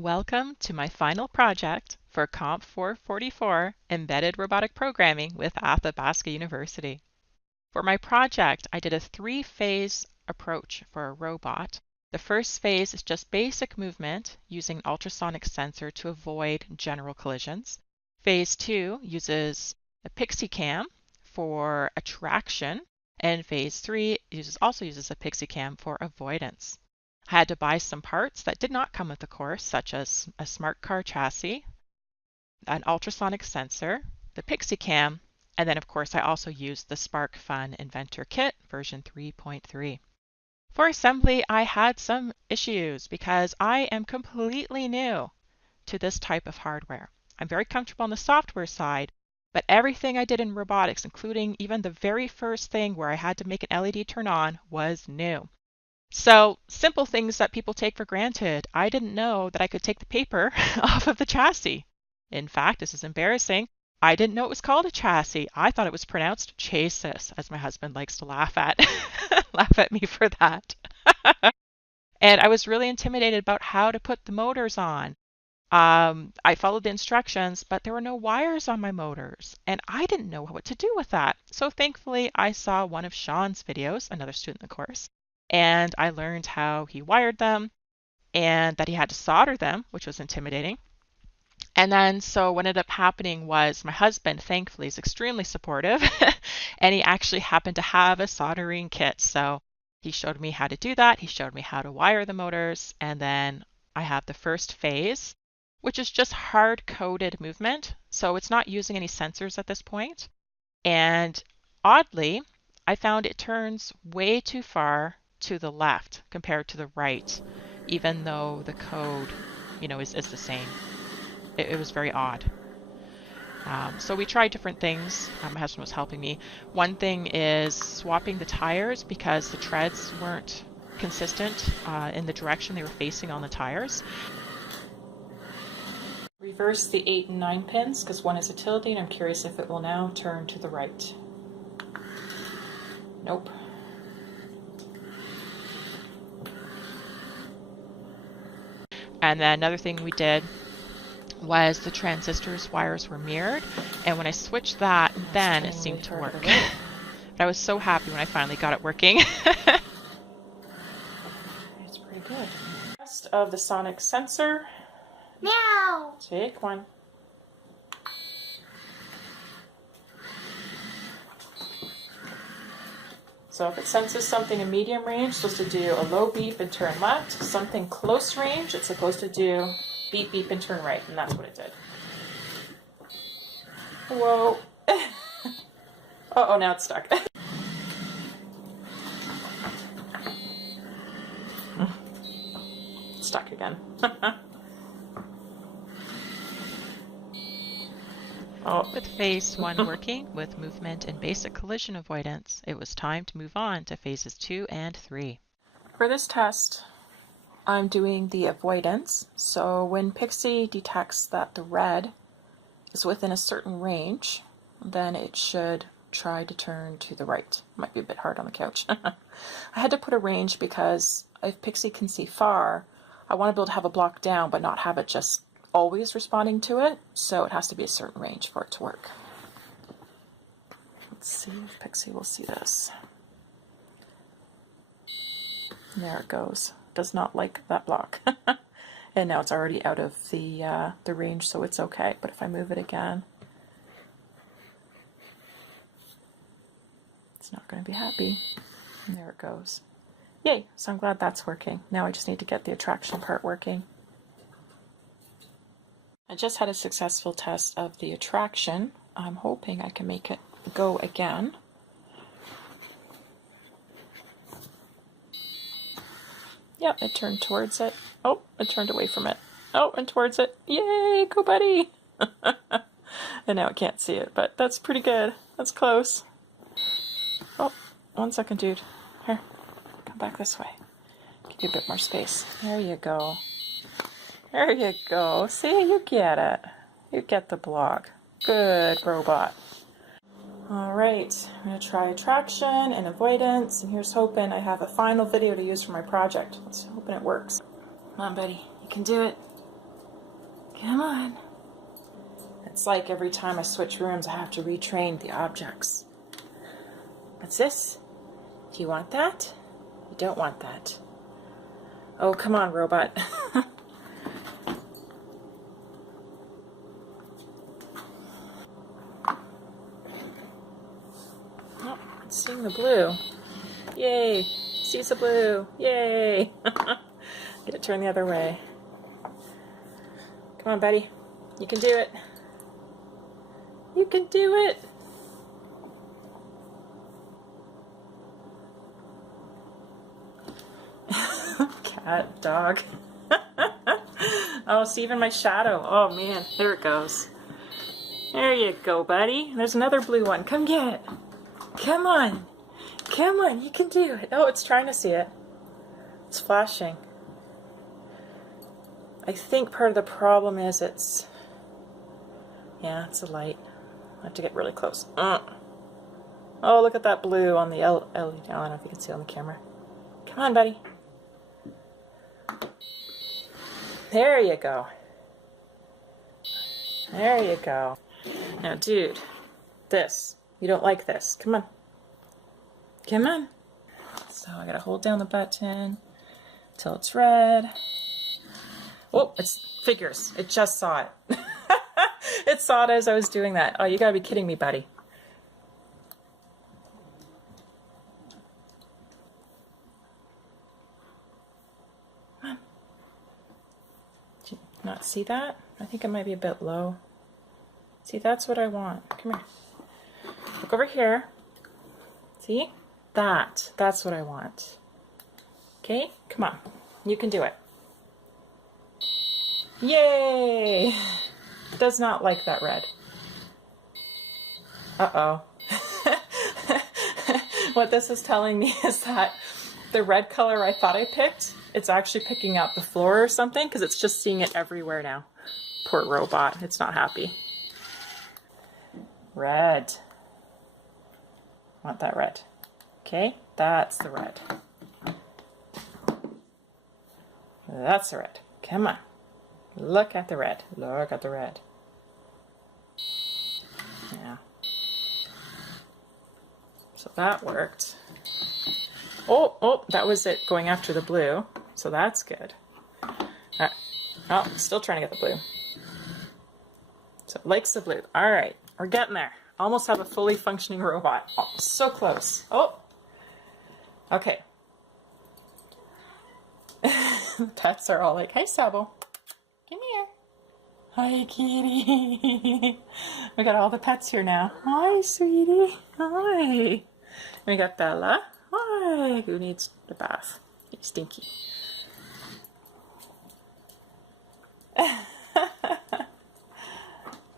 Welcome to my final project for COMP444 Embedded Robotic Programming with Athabasca University. For my project, I did a three-phase approach for a robot. The first phase is just basic movement using an ultrasonic sensor to avoid general collisions. Phase 2 uses a pixie cam for attraction, and phase 3 also uses a pixie cam for avoidance. I had to buy some parts that did not come with the course, such as a smart car chassis, an ultrasonic sensor, the pixie cam, and then of course I also used the Spark Fun Inventor Kit version 3.3. For assembly, I had some issues because I am completely new to this type of hardware. I'm very comfortable on the software side, but everything I did in robotics, including even the very first thing where I had to make an LED turn on, was new. So simple things that people take for granted. I didn't know that I could take the paper off of the chassis. In fact, this is embarrassing. I didn't know it was called a chassis. I thought it was pronounced chassis, as my husband likes to laugh at me for that. And I was really intimidated about how to put the motors on. I followed the instructions, but there were no wires on my motors, and I didn't know what to do with that. So thankfully, I saw one of Sean's videos, another student in the course, and I learned how he wired them and that he had to solder them, which was intimidating. And then so what ended up happening was my husband, thankfully, is extremely supportive, and he actually happened to have a soldering kit. So he showed me how to do that. He showed me how to wire the motors, and then I have the first phase, which is just hard-coded movement. So it's not using any sensors at this point. And oddly, I found it turns way too far to the left compared to the right, even though the code, is the same. It was very odd. So we tried different things. My husband was helping me. One thing is swapping the tires because the treads weren't consistent in the direction they were facing on the tires. Reverse the 8 and 9 pins because one is a tilde, and I'm curious if it will now turn to the right. Nope. And then another thing we did was the transistors wires were mirrored, and when I switched that, then it seemed to work. But I was so happy when I finally got it working. It's pretty good. Rest of the sonic sensor. Meow! Take one. So if it senses something in medium range, it's supposed to do a low beep and turn left. Something close range, it's supposed to do beep, beep, and turn right, and that's what it did. Whoa. Uh-oh, now it's stuck. Stuck again. With phase 1 working with movement and basic collision avoidance, it was time to move on to phases 2 and 3. For this test, I'm doing the avoidance. So when Pixie detects that the red is within a certain range, then it should try to turn to the right. Might be a bit hard on the couch. I had to put a range because if Pixie can see far, I want to be able to have a block down but not have it just always responding to it, so it has to be a certain range for it to work. Let's see if Pixie will see this. There it goes. Does not like that block. And now it's already out of the range, so it's okay. But if I move it again, it's not going to be happy. And there it goes. Yay! So I'm glad that's working. Now I just need to get the attraction part working. I just had a successful test of the attraction. I'm hoping I can make it go again. Yep, it turned towards it. Oh, it turned away from it. Oh, and towards it. Yay, go buddy! And now it can't see it, but that's pretty good. That's close. Oh, 1 second, dude. Here, come back this way. Give you a bit more space. There you go. There you go. See, you get it. You get the block. Good robot. All right, I'm going to try attraction and avoidance, and here's hoping I have a final video to use for my project. Let's hoping it works. Come on, buddy. You can do it. it's like every time I switch rooms, I have to retrain the objects. What's this? Do you want that? You don't want that. Oh, come on, robot. Oh, it's seeing the blue. Yay! Sees the blue. Yay! Get it turned the other way. Come on, buddy. You can do it. You can do it. Cat, dog. Oh, see, even my shadow. Oh, man. There it goes. There you go, buddy. There's another blue one. Come get it. Come on. Come on. You can do it. Oh, it's trying to see it. It's flashing. I think part of the problem is it's... Yeah, it's a light. I have to get really close. Oh, look at that blue on the LED. I don't know if you can see it on the camera. Come on, buddy. There you go. There you go. Now, dude, this. You don't like this. Come on. Come on. So I gotta hold down the button until it's red. Oh, it's figures. It just saw it. It saw it as I was doing that. Oh, you gotta be kidding me, buddy. Come on. Did you not see that? I think it might be a bit low. See, that's what I want. Come here. Look over here. See? That's what I want. Okay? Come on. You can do it. Yay! Does not like that red. Uh-oh. What this is telling me is that the red color I thought I picked, it's actually picking up the floor or something, because it's just seeing it everywhere now. Poor robot. It's not happy. Red. Want that red. Okay, that's the red. That's the red. Come on. Look at the red. Look at the red. Yeah. So that worked. Oh, that was it going after the blue. So that's good. Oh, still trying to get the blue. So it likes the blue. All right, we're getting there. Almost have a fully functioning robot. Oh, so close. Oh, okay. The pets are all like, "Hey, Sabo, come here. Hi, kitty." We got all the pets here now. Hi, sweetie. Hi. We got Bella. Hi. Who needs the bath? He's stinky.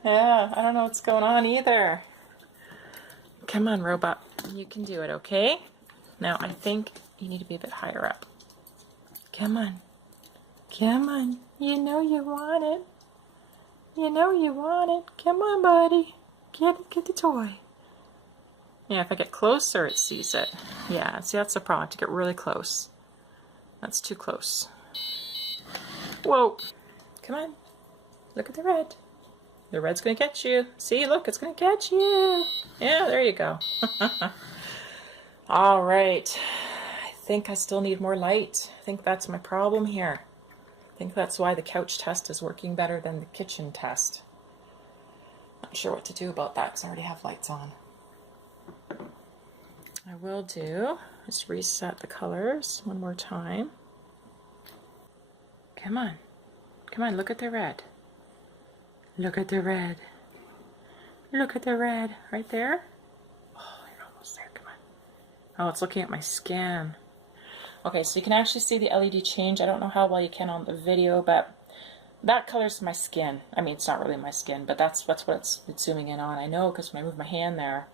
Yeah, I don't know what's going on either. Come on, robot. You can do it, okay? Now, I think you need to be a bit higher up. Come on. Come on. You know you want it. You know you want it. Come on, buddy. Get the toy. Yeah, if I get closer, it sees it. Yeah, see, that's the problem. I have to get really close. That's too close. Whoa. Come on. Look at the red. The red's going to catch you. See, look, it's going to catch you. Yeah, there you go. All right. I think I still need more light. I think that's my problem here. I think that's why the couch test is working better than the kitchen test. Not sure what to do about that because I already have lights on. I will do, just reset the colors one more time. Come on. Come on, look at the red. Look at the red. Look at the red. Right there? Oh, you're almost there. Come on. Oh, it's looking at my skin. Okay, so you can actually see the LED change. I don't know how well you can on the video, but that color's my skin. I mean, it's not really my skin, but that's what it's zooming in on. I know because when I move my hand there.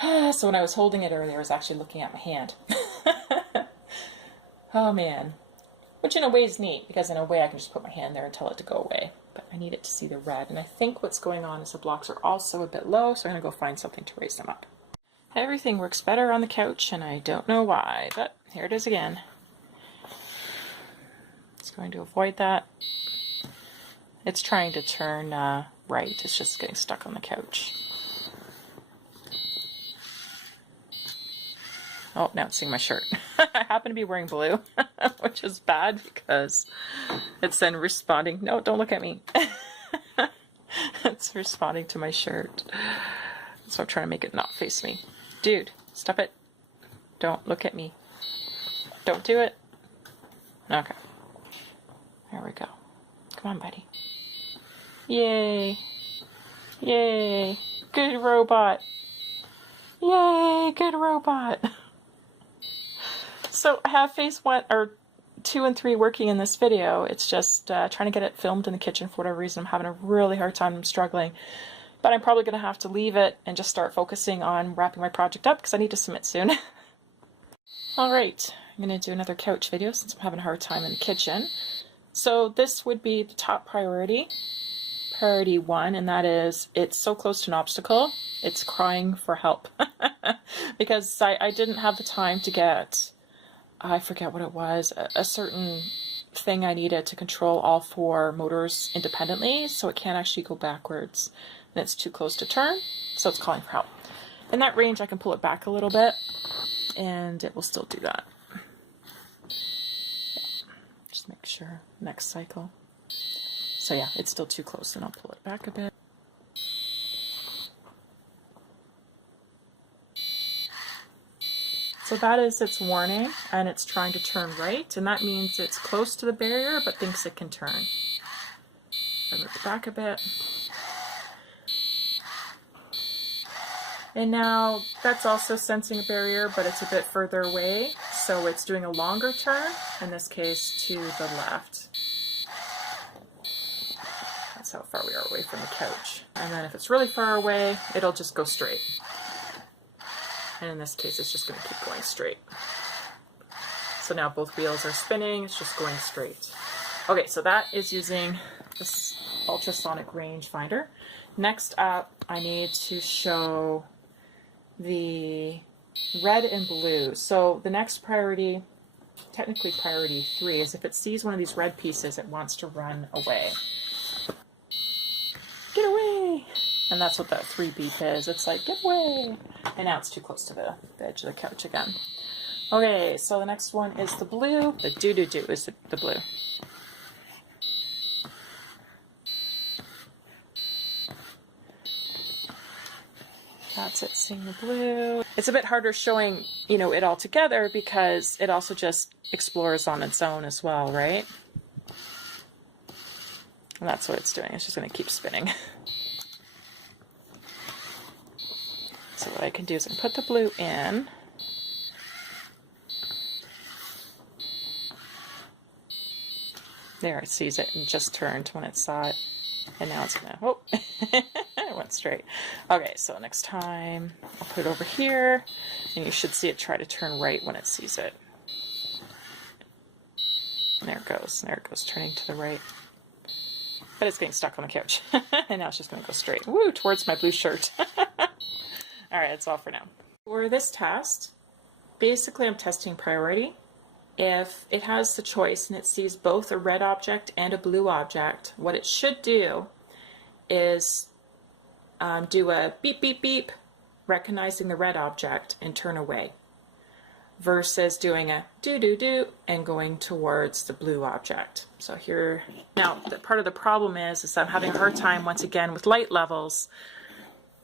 So when I was holding it earlier, I was actually looking at my hand. Oh, man. Which in a way is neat, because in a way I can just put my hand there and tell it to go away. But I need it to see the red. And I think what's going on is the blocks are also a bit low, so I'm going to go find something to raise them up. Everything works better on the couch, and I don't know why, but here it is again. It's going to avoid that. It's trying to turn right. It's just getting stuck on the couch. Oh, now it's seeing my shirt. I happen to be wearing blue, which is bad because it's then responding. No, don't look at me. It's responding to my shirt. So I'm trying to make it not face me. Dude, stop it. Don't look at me. Don't do it. Okay. There we go. Come on, buddy. Yay. Yay. Good robot. Yay, good robot. So I have phase 1 or 2 and 3 working in this video. It's just trying to get it filmed in the kitchen for whatever reason. I'm having a really hard time. I'm struggling. But I'm probably going to have to leave it and just start focusing on wrapping my project up because I need to submit soon. Alright, I'm going to do another couch video since I'm having a hard time in the kitchen. So this would be the top priority. Priority 1, and that is it's so close to an obstacle. It's crying for help. Because I didn't have the time to get, I forget what it was, a certain thing I needed to control all 4 motors independently, so it can't actually go backwards. And it's too close to turn, so it's calling for help. In that range, I can pull it back a little bit, and it will still do that. Yeah. Just make sure, next cycle. So yeah, it's still too close, and I'll pull it back a bit. So that is its warning, and it's trying to turn right, and that means it's close to the barrier, but thinks it can turn. I move it back a bit. And now that's also sensing a barrier, but it's a bit further away, so it's doing a longer turn, in this case to the left. That's how far we are away from the couch. And then if it's really far away, it'll just go straight. And in this case, it's just going to keep going straight. So now both wheels are spinning, it's just going straight. Okay, so that is using this ultrasonic rangefinder. Next up, I need to show the red and blue. So the next priority, technically priority 3, is if it sees one of these red pieces, it wants to run away. Get away! And that's what that 3 beep is. It's like, get away! And now it's too close to the edge of the couch again. Okay, so the next one is the blue. The do-do-do is the blue. That's it, seeing the blue. It's a bit harder showing, you know, it all together because it also just explores on its own as well, right? And that's what it's doing. It's just going to keep spinning. So what I can do is I can put the blue in. There, it sees it and just turned when it saw it. And now it's gonna, oh, it went straight. Okay, so next time I'll put it over here, and you should see it try to turn right when it sees it. And there it goes, turning to the right. But it's getting stuck on the couch. And now it's just gonna go straight, woo, towards my blue shirt. All right, that's all for now. For this test, basically I'm testing priority. If it has the choice and it sees both a red object and a blue object, what it should do is do a beep, beep, beep, recognizing the red object and turn away, versus doing a do, do, do and going towards the blue object. So here, now part of the problem is that I'm having a hard time once again with light levels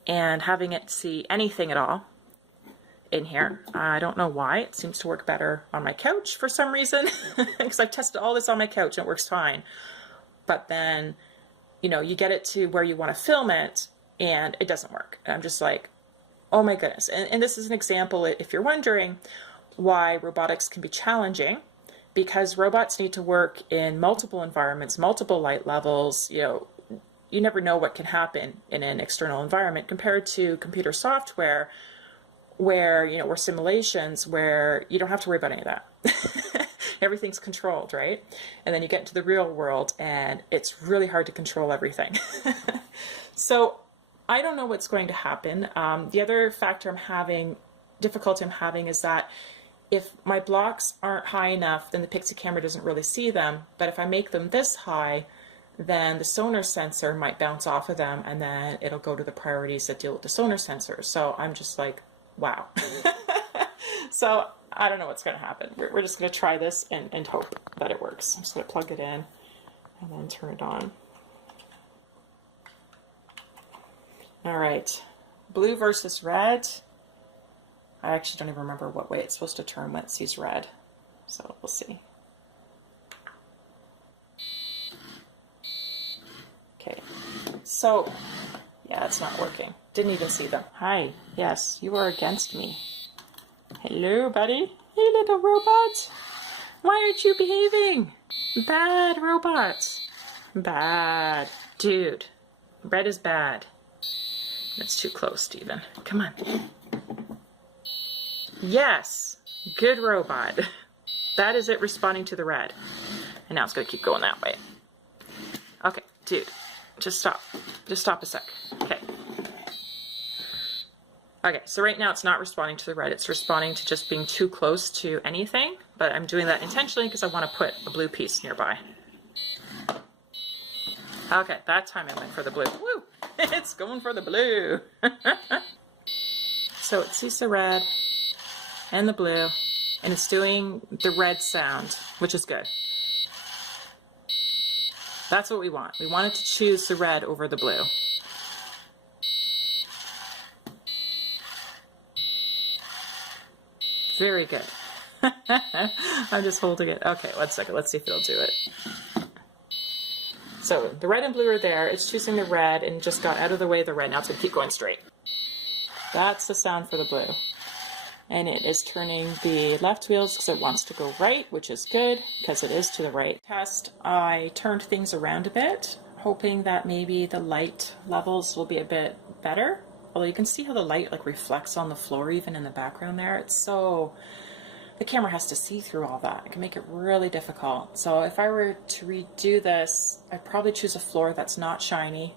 and having it see anything at all in here. I don't know why. It seems to work better on my couch for some reason, because I've tested all this on my couch and it works fine. But then, you know, you get it to where you want to film it and it doesn't work. And I'm just like, oh my goodness. And this is an example, if you're wondering why robotics can be challenging, because robots need to work in multiple environments, multiple light levels. You know, you never know what can happen in an external environment compared to computer software, where, you know, or simulations where you don't have to worry about any of that. Everything's controlled, right? And then you get into the real world and it's really hard to control everything. So I don't know what's going to happen. The other factor difficulty I'm having is that if my blocks aren't high enough, then the Pixie camera doesn't really see them. But if I make them this high, then the sonar sensor might bounce off of them, and then it'll go to the priorities that deal with the sonar sensor. So I'm just like, wow. So I don't know what's going to happen. We're just going to try this and hope that it works. I'm just going to plug it in and then turn it on. All right, blue versus red. I actually don't even remember what way it's supposed to turn when it sees red. So we'll see. Okay, so yeah, it's not working. Didn't even see them. Hi, yes, you are against me. Hello, buddy. Hey, little robot. Why aren't you behaving? Bad robots. Bad. Dude, red is bad. That's too close, Steven. Come on. Yes, good robot. That is it responding to the red. And now it's going to keep going that way. Okay, dude, just stop. Just stop a sec. Okay. Okay, so right now it's not responding to the red. It's responding to just being too close to anything, but I'm doing that intentionally because I want to put a blue piece nearby. Okay, that time I went for the blue. Woo! It's going for the blue. So it sees the red and the blue, and it's doing the red sound, which is good. That's what we want. We want it to choose the red over the blue. Very good. I'm just holding it. Okay, 1 second. Let's see if it'll do it. So the red and blue are there. It's choosing the red and just got out of the way of the red. Now it's going to keep going straight. That's the sound for the blue. And it is turning the left wheels because it wants to go right, which is good because it is to the right. Test, I turned things around a bit, hoping that maybe the light levels will be a bit better. Although you can see how the light like reflects on the floor even in the background there. It's so, the camera has to see through all that. It can make it really difficult. So if I were to redo this, I'd probably choose a floor that's not shiny.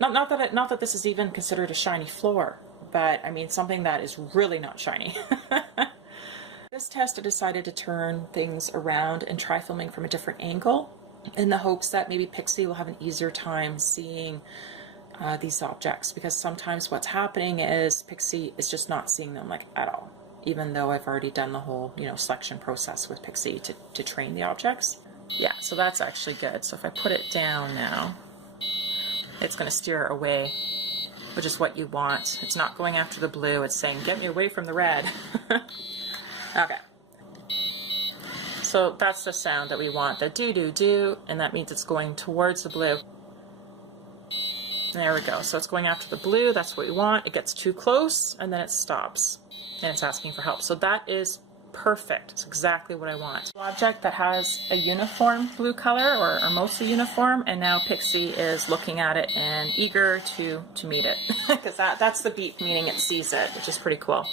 Not that this is even considered a shiny floor, but I mean something that is really not shiny. This test I decided to turn things around and try filming from a different angle in the hopes that maybe Pixie will have an easier time seeing these objects, because sometimes what's happening is Pixie is just not seeing them like at all, even though I've already done the whole selection process with Pixie to train the objects. Yeah, so that's actually good. So if I put it down now, it's going to steer away, which is what you want. It's not going after the blue, it's saying get me away from the red. Okay, so that's the sound that we want, the do, and that means it's going towards the blue. There we go. So it's going after the blue. That's what we want. It gets too close and then it stops and it's asking for help. So that is perfect. It's exactly what I want. An object that has a uniform blue color or mostly uniform, and now Pixie is looking at it and eager to meet it because that's the beep, meaning it sees it, which is pretty cool.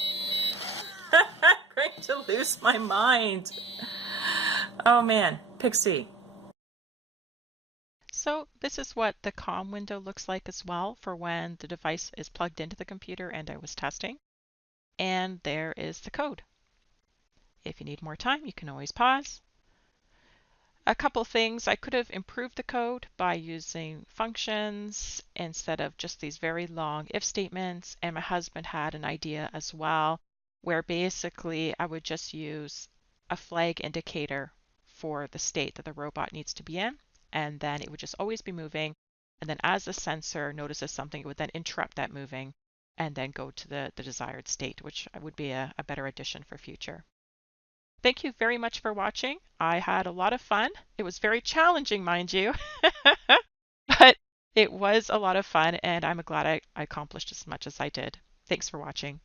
I'm going to lose my mind. Oh man, Pixie. So this is what the COM window looks like as well for when the device is plugged into the computer and I was testing. And there is the code. If you need more time, you can always pause. A couple things, I could have improved the code by using functions instead of just these very long if statements, and my husband had an idea as well where basically I would just use a flag indicator for the state that the robot needs to be in, and then it would just always be moving, and then as the sensor notices something, it would then interrupt that moving and then go to the desired state, which would be a better addition for future. Thank you very much for watching. I had a lot of fun. It was very challenging, mind you, but it was a lot of fun, and I'm glad I accomplished as much as I did. Thanks for watching.